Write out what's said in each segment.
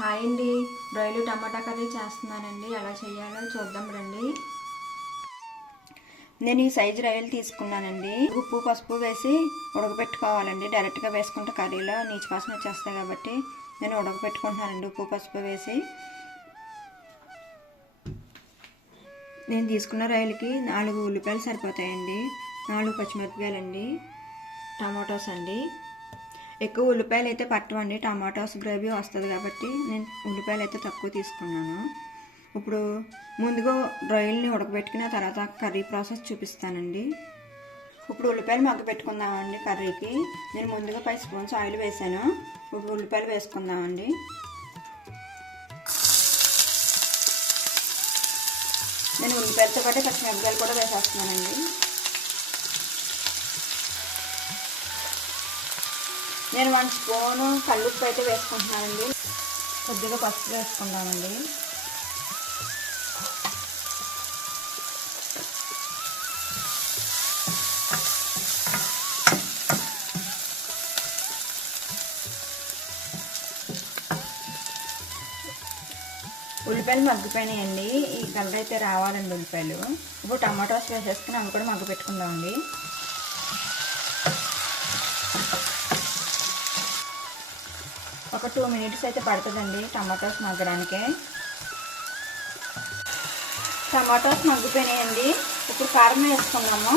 Hi అండి, రొయ్యలు టమాటా curry చేస్తున్నానండి. ఎలా చేయాలో చూద్దాం రండి. నేను ఈ సైజు రొయ్యలు తీసుకున్నానండి. ఉప్పు పసుపు వేసి ఉడకబెట్టుకోవాలండి. డైరెక్ట్గా వేసుకుంటే కర్రీలో నీచు వాసన వచ్చేస్తాయి కాబట్టి నేను ఉడకబెట్టుకుంటున్నానండి ఉప్పు పసుపు వేసి. నేను తీసుకున్న రొయ్యలకి 4 ఉల్లిపాయలు సరిపోతాయండి, 4 పచ్చిమిరపకాయలండి, టమాటోస్ అండి. ఎక్కువ ఉల్లిపాయలు అయితే పట్టవండి, టమాటోస్ గ్రేవీ వస్తుంది కాబట్టి నేను ఉల్లిపాయలు అయితే తక్కువ తీసుకున్నాను. ఇప్పుడు ముందుగా రొయ్యల్ని ఉడకబెట్టుకున్న తర్వాత కర్రీ ప్రాసెస్ చూపిస్తానండి. ఇప్పుడు ఉల్లిపాయలు మగ్గ పెట్టుకుందామండి. కర్రీకి నేను ముందుగా 5 స్పూన్స్ ఆయిల్ వేసాను. ఇప్పుడు ఉల్లిపాయలు వేసుకుందామండి. నేను ఉల్లిపాయలతో పాటు పచ్చిమిరపకాయలు కూడా వేసేస్తున్నానండి. నేను 1 స్పూను కల్లుప్పు అయితే వేసుకుంటున్నానండి. కొద్దిగా పసుపు వేసుకుందామండి. ఉల్లిపాయలు మగ్గిపోయినాయండి. ఈ కలర్ అయితే రావాలండి ఉల్లిపాయలు. ఇప్పుడు టమాటోస్ వేసేసుకుని అవి కూడా మగ్గ పెట్టుకుందామండి. ఒక 2 మినిట్స్ అయితే పడుతుందండి టమాటోస్ మగ్గడానికి. టమాటోస్ మగ్గిపోయినాయండి. ఇప్పుడు కారం వేసుకున్నాము.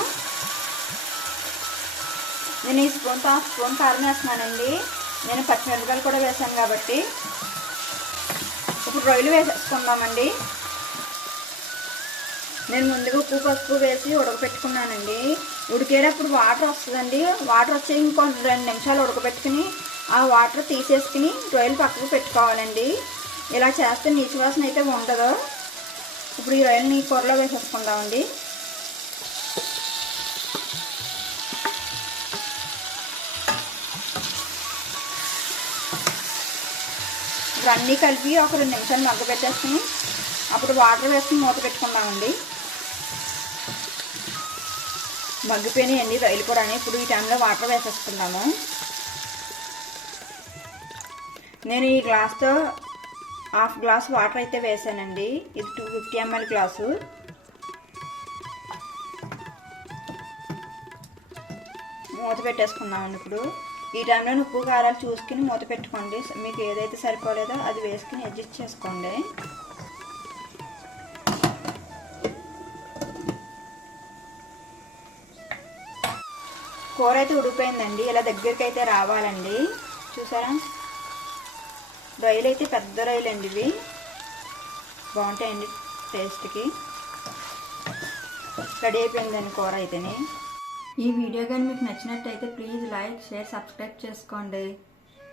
నేను ఈ స్పూన్తో 1 స్పూన్ కారం వేస్తున్నానండి. నేను పచ్చిమిరపకాయలు కూడా వేసాను కాబట్టి. ఇప్పుడు రొయ్యలు వేసేసుకుందామండి. నేను ముందుగా ఉప్పు పసుపు వేసి ఉడకపెట్టుకున్నానండి. ఉడికేటప్పుడు వాటర్ వస్తుందండి. వాటర్ వచ్చి ఇంకో 2 నిమిషాలు ఉడకబెట్టుకుని ఆ వాటర్ తీసేసుకుని రొయ్యలు పక్కకు పెట్టుకోవాలండి. ఇలా చేస్తే నీచు వాసన అయితే ఉండదు. ఇప్పుడు ఈ రొయ్యలని కూరలో వేసేసుకుందామండి. ఇప్పుడు అన్నీ కలిపి ఒక 2 నిమిషాలు మగ్గ పెట్టేసుకుని అప్పుడు వాటర్ వేసుకుని మూత పెట్టుకుందామండి. మగ్గిపోయినాయండి రొయ్యలు కూడా. ఇప్పుడు ఈ టైంలో వాటర్ వేసేసుకుందాము. నేను ఈ గ్లాస్తో 1/2 గ్లాస్ వాటర్ అయితే వేసానండి. ఇది 250 ml గ్లాసు. మూత పెట్టేసుకున్నామండి. ఇప్పుడు ఈ టైంలో ఉప్పు కారాలు చూసుకుని మూత పెట్టుకోండి. మీకు ఏదైతే సరిపోలేదో అది వేసుకుని అడ్జస్ట్ చేసుకోండి. కూర అయితే ఉడిపోయిందండి. ఇలా దగ్గరికి అయితే రావాలండి. చూసారా, రొయ్యలు అయితే పెద్ద రొయ్యలు అండి. ఇవి బాగుంటాయండి టేస్ట్కి. రెడీ అయిపోయిందండి కూర అయితేనే. ఈ వీడియో కానీ మీకు నచ్చినట్టయితే ప్లీజ్ లైక్, షేర్, సబ్స్క్రైబ్ చేసుకోండి.